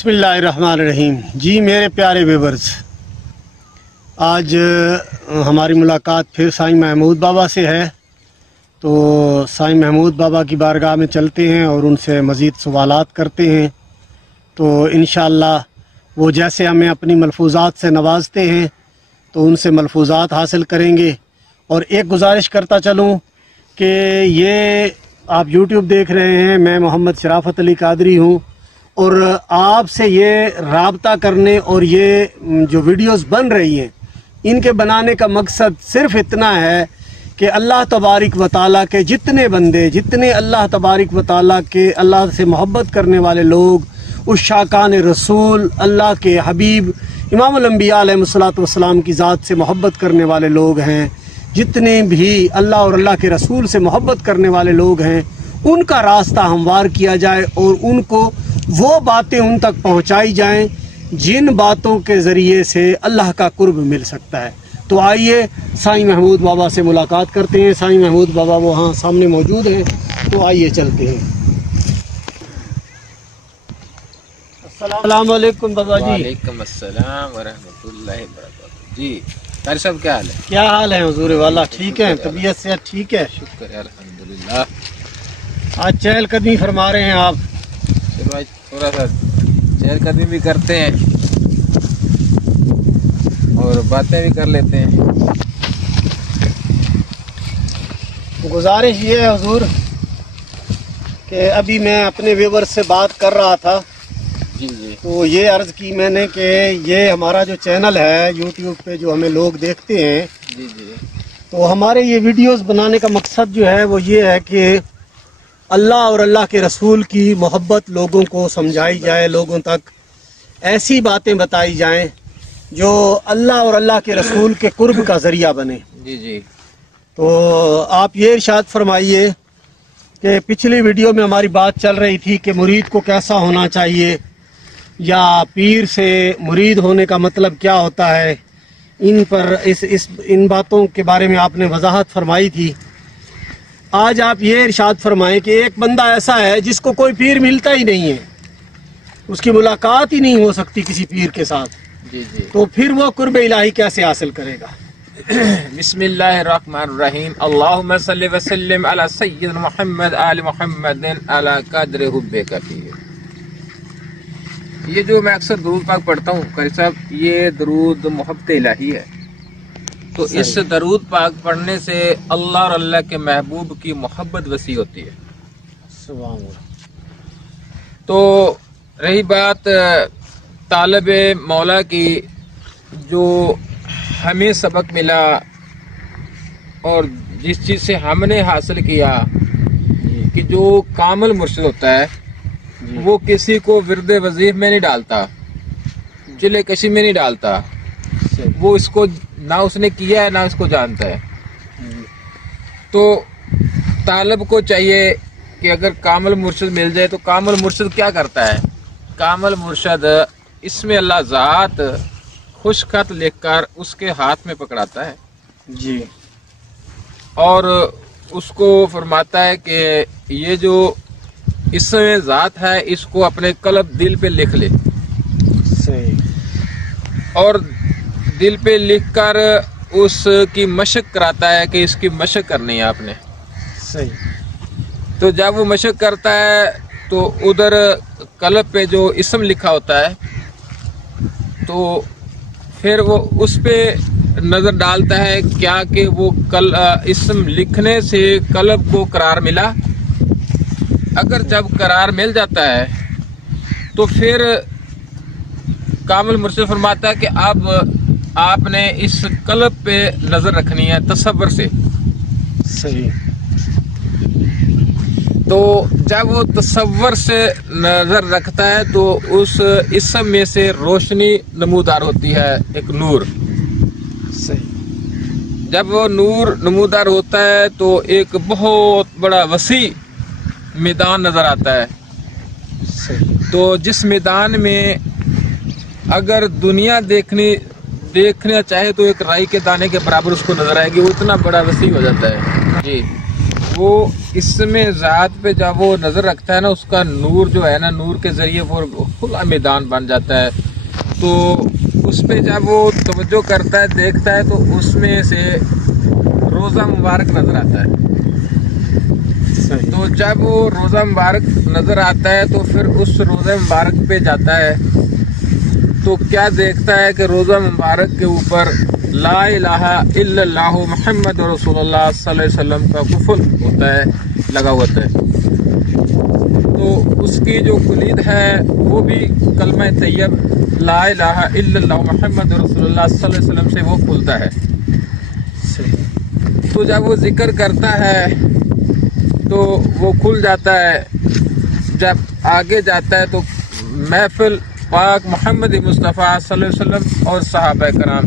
बिस्मिल्लाहिर्रहमानिर्रहीम। जी मेरे प्यारे व्यूअर्स, आज हमारी मुलाकात फिर साईं महमूद बाबा से है। तो साईं महमूद बाबा की बारगाह में चलते हैं और उनसे मज़ीद सवालात करते हैं। तो इंशाअल्लाह वो जैसे हमें अपनी मलफूज़ात से नवाजते हैं तो उनसे मलफूज़ात हासिल करेंगे। और एक गुजारिश करता चलूँ कि ये आप यूट्यूब देख रहे हैं, मैं मोहम्मद शराफत अली कादरी हूँ और आपसे ये राब्ता करने और ये जो वीडियोस बन रही हैं इनके बनाने का मकसद सिर्फ इतना है कि अल्लाह तबारिक व तआला के जितने बंदे, जितने अल्लाह तबारिक व तआला के अल्लाह से मोहब्बत करने वाले लोग, उस शाकान रसूल अल्लाह के हबीब इमामुल अंबिया अलैहिस्सलातु वस्सलाम की ज़ात से मोहब्बत करने वाले लोग हैं, जितने भी अल्लाह और अल्लाह के रसूल से मोहब्बत करने वाले लोग हैं, उनका रास्ता हमवार किया जाए और उनको वो बातें उन तक पहुंचाई जाएं जिन बातों के ज़रिए से अल्लाह का कुर्ब मिल सकता है। तो आइए साईं महमूद बाबा से मुलाकात करते हैं। साईं महमूद बाबा वहाँ सामने मौजूद हैं, तो आइए चलते हैं। अस्सलाम वालेकुम बाबा जी। वालेकुम अस्सलाम व रहमतुल्लाहि व बरकातहू। जी तारी साहब क्या हाल है? क्या हाल है हुजूर वाला? ठीक है, तबीयत से ठीक है? शुक्र है अल्हम्दुलिल्लाह। आज चहलकदमी फरमा रहे हैं आप? चलो आज थोड़ा सा चहलकदमी भी करते हैं और बातें भी कर लेते हैं। गुजारिश ये है हुजूर कि अभी मैं अपने व्यूअर से बात कर रहा था। जी जी। तो ये अर्ज़ की मैंने कि ये हमारा जो चैनल है यूट्यूब पे जो हमें लोग देखते हैं, जी जी, तो हमारे ये वीडियोस बनाने का मकसद जो है वो ये है कि अल्लाह और अल्लाह के रसूल की मोहब्बत लोगों को समझाई जाए, लोगों तक ऐसी बातें बताई जाएं जो अल्लाह और अल्लाह के रसूल के कुर्ब का ज़रिया बने। जी जी। तो आप ये इरशाद फरमाइए कि पिछली वीडियो में हमारी बात चल रही थी कि मुरीद को कैसा होना चाहिए या पीर से मुरीद होने का मतलब क्या होता है, इन पर इन बातों के बारे में आपने वजाहत फरमाई थी। आज आप ये इरशाद फरमाएं कि एक बंदा ऐसा है जिसको कोई पीर मिलता ही नहीं है, उसकी मुलाकात ही नहीं हो सकती किसी पीर के साथ। जी जी। तो फिर वो कुर्ब इलाही कैसे हासिल करेगा? बिस्मिल्लाहिर्रहमानिर्रहीम। अल्लाहुम्मा सल्लि व सल्लिम अला सय्यिदिना मुहम्मद आलि मुहम्मदिन अला क़द्रि हुब्बिका फ़ीह। ये जो मैं अक्सर दरूद पाक पढ़ता हूँ कारी साहब, ये दरूद मोहब्बत इलाही है। तो इस दरूद पाक पढ़ने से अल्लाह और अल्लाह के महबूब की मोहब्बत वसी होती है। तो रही बात तालिबे मौला की, जो हमें सबक मिला और जिस चीज़ से हमने हासिल किया कि जो कामिल मुर्शिद होता है वो किसी को विरद वजीफ में नहीं डालता, जिले कशी में नहीं डालता। वो इसको ना उसने किया है ना उसको जानता है। तो तालिब को चाहिए कि अगर कामिल मुर्शिद मिल जाए तो कामिल मुर्शिद क्या करता है? कामिल मुर्शिद इसमें अल्लाह ज़ात खुश खत लिखकर उसके हाथ में पकड़ाता है जी, और उसको फरमाता है कि ये जो इसमें ज़ात है इसको अपने कल्ब दिल पे लिख ले। सही। और दिल पे लिखकर उसकी मशक कराता है कि इसकी मशक करनी है आपने। सही। तो जब वो मशक करता है तो उधर कल्ब पे जो इसम लिखा होता है तो फिर वो उस पे नज़र डालता है क्या कि वो इसम लिखने से कल्ब को करार मिला। अगर जब करार मिल जाता है तो फिर कामिल मुर्शिद फरमाता है कि अब आपने इस कल्ब पे नजर रखनी है तसव्वुर से। सही। तो जब वो तसव्वुर से नजर रखता है तो उस इसम में से रोशनी नमूदार होती है, एक नूर। सही। जब वो नूर नमूदार होता है तो एक बहुत बड़ा वसी मैदान नजर आता है। सही। तो जिस मैदान में अगर दुनिया देखना चाहे तो एक राई के दाने के बराबर उसको नजर आएगी, वो इतना बड़ा वसी हो जाता है। जी, वो इसमें ज़ात पे जब वो नज़र रखता है ना, उसका नूर जो है ना, नूर के ज़रिए वो खुला मैदान बन जाता है। तो उस पे जब वो तवज्जो करता है, देखता है, तो उसमें से रोज़ा मुबारक नज़र आता है। तो जब वो रोज़ा मुबारक नज़र आता है तो फिर उस रोज़ा मुबारक पे जाता है, तो क्या देखता है कि रोज़ा मुबारक के ऊपर ला इलाहा इल्लल्लाह मुहम्मद रसूलुल्लाह सल्लल्लाहु अलैहि वसल्लम का कुफल होता है, लगा होता है। तो उसकी जो कुलीद है वो भी कलमा तैयब ला इलाहा इल्लल्लाह मुहम्मद रसूलुल्लाह सल्लल्लाहु अलैहि वसल्लम से वो खुलता है। तो जब वो जिक्र करता है तो वो खुल जाता है। जब आगे जाता है तो महफिल पाक मोहम्मद मुस्तफ़ा सल्लल्लाहु अलैहि वसल्लम और सहाबा कराम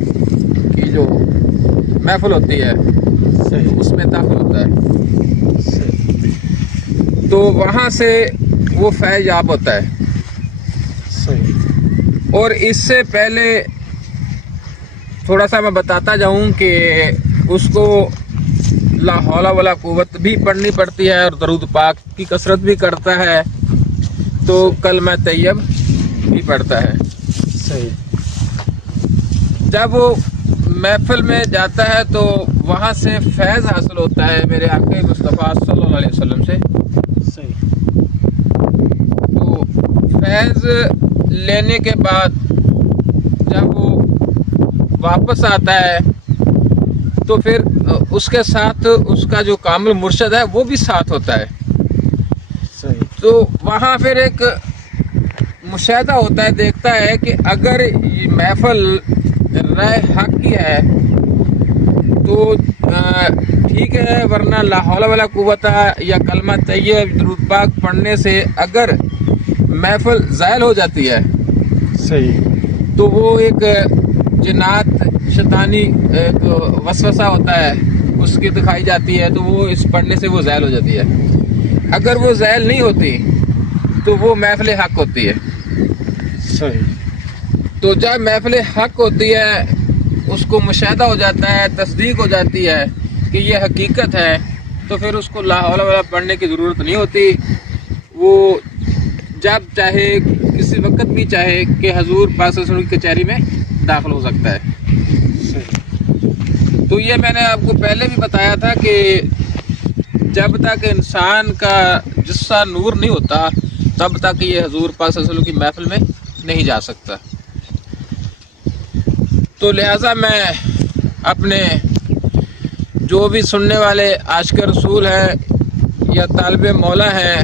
की जो महफिल होती है तो उसमें दाखिल होता है। तो वहाँ से वो फैज़ याब होता है। और इससे पहले थोड़ा सा मैं बताता जाऊँ कि उसको ला हौला वला कुव्वत भी पढ़नी पड़ती है और दरूद पाक की कसरत भी करता है, तो कलमा तैयब भी पढ़ता है। सही। जब वो महफिल में जाता है तो वहाँ से फैज़ हासिल होता है मेरे आक़ा मुस्तफ़ा सल्लल्लाहु अलैहि वसल्लम से। सही। तो फैज़ लेने के बाद जब वो वापस आता है तो फिर उसके साथ उसका जो कामिल मुर्शद है वो भी साथ होता है। सही। तो वहाँ फिर एक मुशाहिदा होता है, देखता है कि अगर ये महफिल राय हक की है तो ठीक है, वरना ला हौला वला कुव्वत या कलमा तैयब दरूद पाक पढ़ने से अगर महफिल ज़ायल हो जाती है सही, तो वो एक जिन्नात शैतानी एक वसवसा होता है उसकी दिखाई जाती है, तो वो इस पढ़ने से वो ज़ायल हो जाती है। अगर वो ज़ायल नहीं होती तो वो महफिल हक होती है। सही। तो जब महफिल हक होती है उसको मुशाहिदा हो जाता है, तस्दीक हो जाती है कि ये हकीकत है, तो फिर उसको ला हौला वला पढ़ने की ज़रूरत नहीं होती। वो जब चाहे किसी वक्त भी चाहे कि हजूर पाक सल्लल्लाहु अलैहि वसल्लम की कचहरी में दाखिल हो सकता है। तो ये मैंने आपको पहले भी बताया था कि जब तक इंसान का जिस्सा नूर नहीं होता तब तक ये हजूर पाक सल्लल्लाहु अलैहि वसल्लम की महफिल में नहीं जा सकता। तो लिहाजा मैं अपने जो भी सुनने वाले आशिक रसूल हैं या तालिब मौला हैं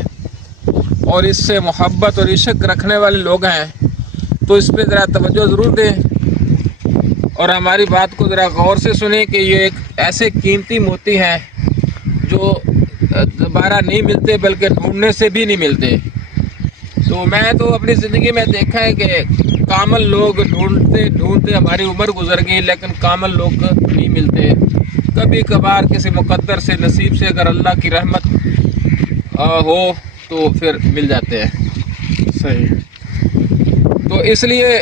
और इससे मोहब्बत और इश्क रखने वाले लोग हैं, तो इस पर ज़रा तवज्जो ज़रूर दें और हमारी बात को ज़रा गौर से सुने कि ये एक ऐसे कीमती मोती हैं जो दोबारा नहीं मिलते, बल्कि ढूंढने से भी नहीं मिलते। तो मैं तो अपनी ज़िंदगी में देखा है कि कामल लोग ढूंढते ढूंढते हमारी उम्र गुजर गई, लेकिन कामल लोग नहीं मिलते। कभी कभार किसी मुकद्दर से, नसीब से अगर अल्लाह की रहमत हो तो फिर मिल जाते हैं। सही। तो इसलिए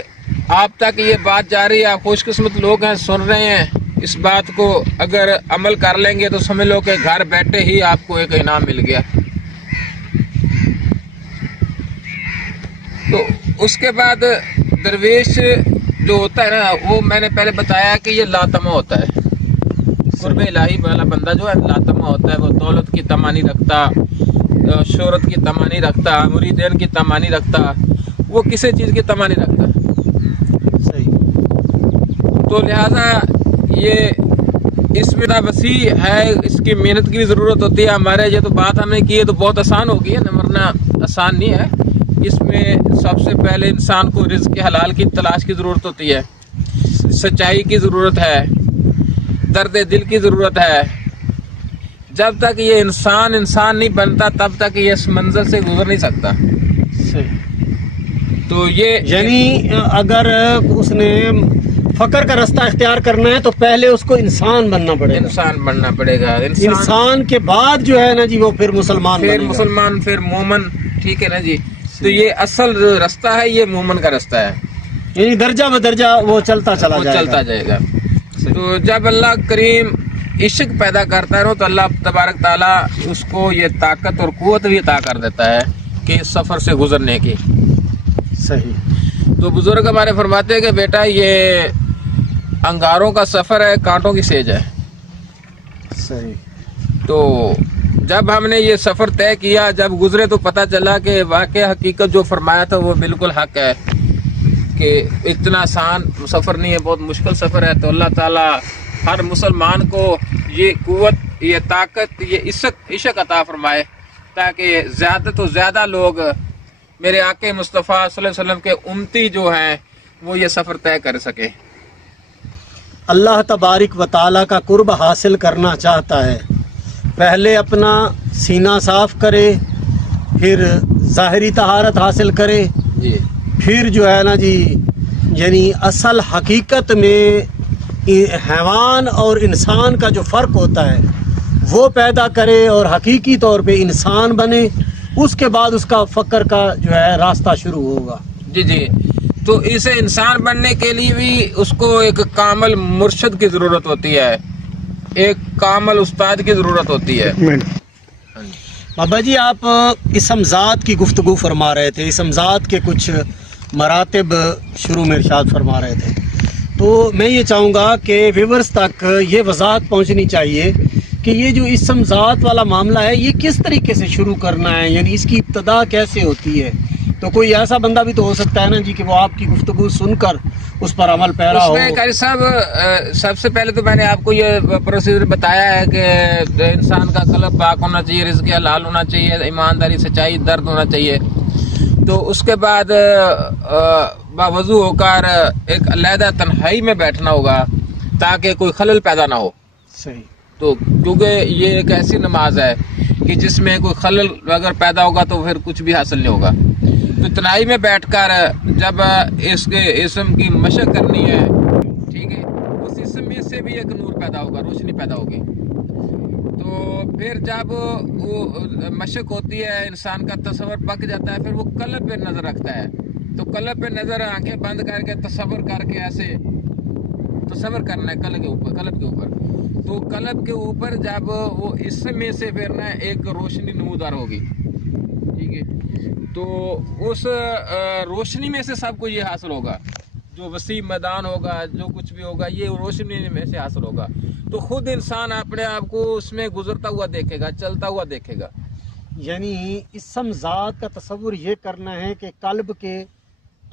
आप तक ये बात जा रही है, आप खुशकिस्मत लोग हैं, सुन रहे हैं। इस बात को अगर अमल कर लेंगे तो समझ लो कि घर बैठे ही आपको एक इनाम मिल गया। तो उसके बाद दरवेश जो होता है ना, वो मैंने पहले बताया कि ये लातमा होता है। कुर्बे इलाही वाला बंदा जो है लातमा होता है। वो दौलत की तमा नहीं रखता, शोहरत की तमा नहीं रखता, मुरीदैन की तमा नहीं रखता, वो किसी चीज़ की तमा नहीं रखता। सही। तो लिहाजा ये इसमें वसी है, इसकी मेहनत की भी ज़रूरत होती है। हमारे ये तो बात हमने की है तो बहुत आसान हो गई है ना, वरना आसान नहीं है। इसमें सबसे पहले इंसान को रिज़्क़ के हलाल की तलाश की ज़रूरत होती है, सच्चाई की ज़रूरत है, दर्द दिल की ज़रूरत है। जब तक ये इंसान नहीं बनता तब तक ये इस मंजिल से गुजर नहीं सकता। सही। तो ये यानी अगर उसने फकर का रास्ता इख्तियार करना है तो पहले उसको इंसान बनना पड़ेगा। इंसान बनना पड़ेगा। इंसान के बाद जो है ना जी वो फिर मुसलमान, फिर मोमन। ठीक है ना जी। तो ये असल रास्ता है, ये मोमन का रास्ता है। यानी दर्जा ब दर्जा वो चलता चला जाएगा। चलता जाएगा। तो जब अल्लाह करीम इश्क पैदा करता है ना, तो अल्लाह तबारक ताला उसको ये ताकत और कुव्वत भी अता कर देता है कि इस सफ़र से गुजरने की। सही। तो बुजुर्ग हमारे फरमाते हैं कि बेटा ये अंगारों का सफ़र है, कांटों की सेज है। सही। तो जब हमने ये सफ़र तय किया, जब गुजरे तो पता चला कि वाकई हकीकत जो फरमाया था वो बिल्कुल हक है कि इतना आसान सफ़र नहीं है, बहुत मुश्किल सफ़र है। तो अल्लाह ताला हर मुसलमान को ये कुव्वत, ये ताकत, ये इश्क अता फरमाए ताकि ज़्यादा तो ज़्यादा लोग मेरे आके मुस्तफ़ा सल्लल्लाहु अलैहि वसल्लम के उम्मती जो हैं वो ये सफ़र तय कर सके। अल्लाह तबारिक व ताला का कुर्ब हासिल करना चाहता है, पहले अपना सीना साफ करे, फिर ज़ाहिरी तहारत हासिल करे जी, फिर जो है ना जी, यानी असल हकीकत में हैवान और इंसान का जो फ़र्क होता है वो पैदा करे और हकीकी तौर पे इंसान बने। उसके बाद उसका फ़क्र का जो है रास्ता शुरू होगा। जी जी। तो इसे इंसान बनने के लिए भी उसको एक कामल मुर्शिद की ज़रूरत होती है, एक कामल उस्ताद की ज़रूरत होती है। बाबा जी, आप इसमज़ात की गुफ्तगू फरमा रहे थे, इसमज़ात के कुछ मरातब शुरू में इरशाद फरमा रहे थे, तो मैं ये चाहूँगा कि व्यूअर्स तक ये वजाहत पहुँचनी चाहिए कि ये जो इसमज़ात वाला मामला है ये किस तरीके से शुरू करना है, यानी इसकी इब्तदा कैसे होती है। तो कोई ऐसा बंदा भी तो हो सकता है ना जी कि वो आपकी गुफ्तगू सुनकर उस पर अमल पैरा हो। कारी साहब, सबसे पहले तो मैंने आपको ये प्रोसीजर बताया है कि इंसान का कल्ब पाक होना चाहिए, रिज़्क़ हलाल होना चाहिए, ईमानदारी, सच्चाई, दर्द होना चाहिए। तो उसके बाद बावजू होकर एक अलहदा तन्हाई में बैठना होगा ताकि कोई खलल पैदा ना हो। सही। तो क्योंकि ये एक ऐसी नमाज है कि जिसमें कोई खलल अगर पैदा होगा तो फिर कुछ भी हासिल नहीं होगा। तो तनाई में बैठकर जब इसके इसम की मशक करनी है, ठीक है, उस इसम में से भी एक नूर पैदा होगा, रोशनी पैदा होगी। तो फिर जब वो मशक होती है, इंसान का तसव्वुर पक जाता है, फिर वो कल्ब पे नज़र रखता है। तो कल्ब पे नज़र, आंखें बंद करके तसव्वुर करके ऐसे तसव्वुर करना है कल्ब के ऊपर। तो कल्ब के ऊपर जब वो इसमें से फिर ना एक रोशनी नमूदार होगी, ठीक है। तो उस रोशनी में से सबको ये हासिल होगा, जो वसी मैदान होगा, जो कुछ भी होगा, ये रोशनी में से हासिल होगा। तो खुद इंसान अपने आप को उसमें गुजरता हुआ देखेगा, चलता हुआ देखेगा। यानी इसमज़ात का तसव्वुर ये करना है कि कल्ब के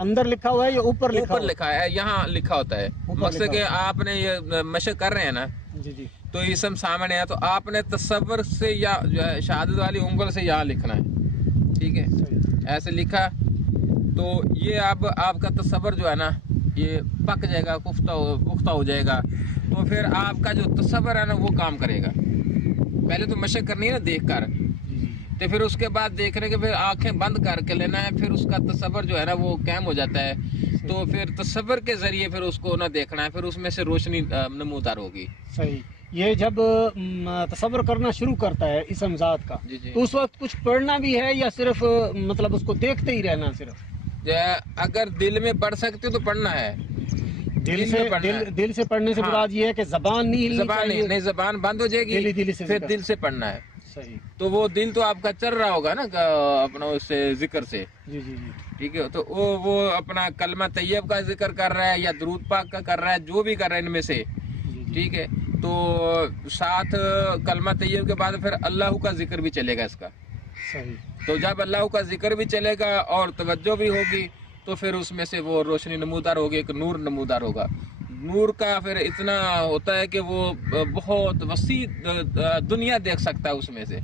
अंदर लिखा हुआ है या ऊपर लिखा है, यहाँ लिखा होता है। मकसद कि आपने ये मशक कर रहे हैं ना जी जी, तो इसम सामने है, तो आपने तसव्वुर से या जो है शहादत वाली उंगल से यहाँ लिखना है, ठीक है। ऐसे लिखा तो ये अब आपका तसव्वुर जो है ना ये पक जाएगा, पुख्ता हो जाएगा। तो फिर आपका जो तसव्वुर है ना वो काम करेगा। पहले तो मशक करनी है ना देख कर, तो फिर उसके बाद देखने के फिर आंखें बंद करके लेना है, फिर उसका तसव्वुर जो है ना वो कायम हो जाता है। तो फिर तसव्वुर के जरिए फिर उसको ना देखना है, फिर उसमें से रोशनी नमूदार होगी। सही। ये जब तसव्वुर करना शुरू करता है इसमज़ात का, तो उस वक्त कुछ पढ़ना भी है या सिर्फ मतलब उसको देखते ही रहना सिर्फ? अगर दिल में पढ़ सकते हो तो पढ़ना है। दिल से पढ़ने से मुराद ये है कि जबान नहीं, जबान बंद हो जाएगी, फिर दिल से पढ़ना है। सही। तो वो दिल तो आपका चल रहा होगा ना अपना उससे जिक्र से, जी जी जी, ठीक है। तो वो अपना कलमा तैयब का जिक्र कर रहा है या दुरूद पाक का कर रहा है, जो भी कर रहा है इनमें से, ठीक है। तो साथ कलमा तैयब के बाद फिर अल्लाह का जिक्र भी चलेगा इसका। सही। तो जब अल्लाह का जिक्र भी चलेगा और तवज्जो भी होगी तो फिर उसमें से वो रोशनी नमूदार होगी, एक नूर नमूदार होगा। नूर का फिर इतना होता है कि वो बहुत वसी दुनिया देख सकता है उसमें से,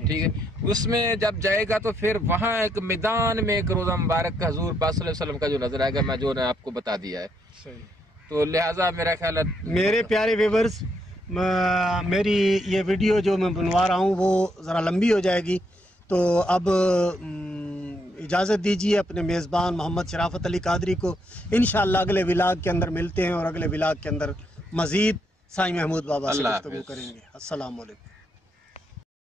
ठीक है। उसमें जब जाएगा तो फिर वहाँ एक मैदान में एक रोज़ा मुबारक का हजूर पाक सल्लल्लाहु अलैहि वसल्लम का जो नजर आएगा, मैं जो ने आपको बता दिया है। तो लिहाजा मेरा ख्याल है मेरे प्यारे व्यूअर्स, मेरी ये वीडियो जो मैं बनवा रहा हूँ वो ज़रा लंबी हो जाएगी, तो अब इजाज़त दीजिए अपने मेज़बान मोहम्मद शराफत अली कादरी को। इंशाअल्लाह अगले विलाग के अंदर मिलते हैं और अगले विलाग के अंदर मज़ीद साईं महमूद बाबा से गुफ्तगू करेंगे। अस्सलाम वालेकुम।